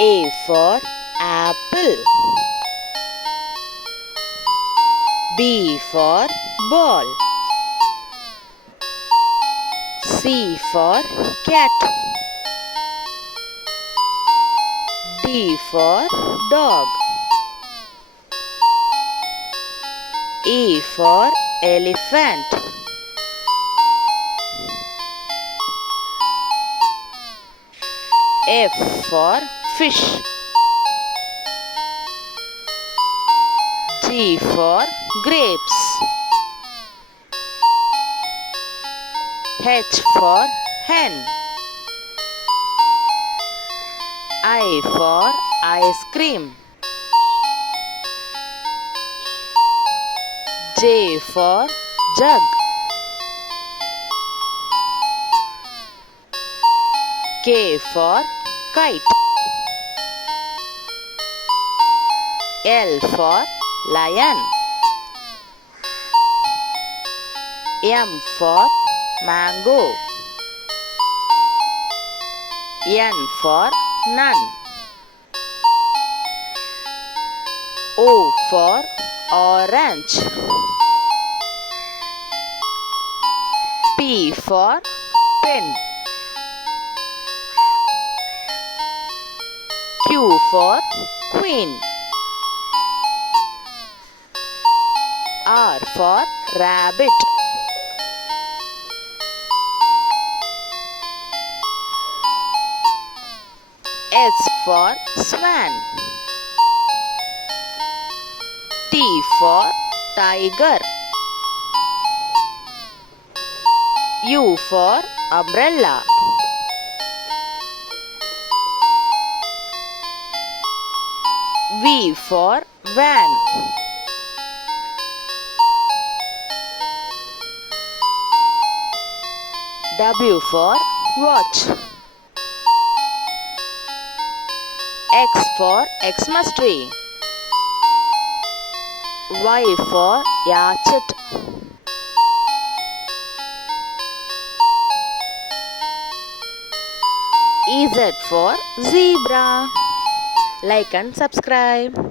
A for apple. B for ball. C for cat. D for dog. E for elephant. F for fish. G for grapes. H for hen. I for ice cream. J for jug. K for kite. L for lion. M for mango. N for nun. O for orange. P for pen. Q for queen. R for rabbit. S for swan. T for tiger. U for umbrella. V for van. W for watch. X for Xmas tree. Y for yachet. Z for zebra. Like and subscribe.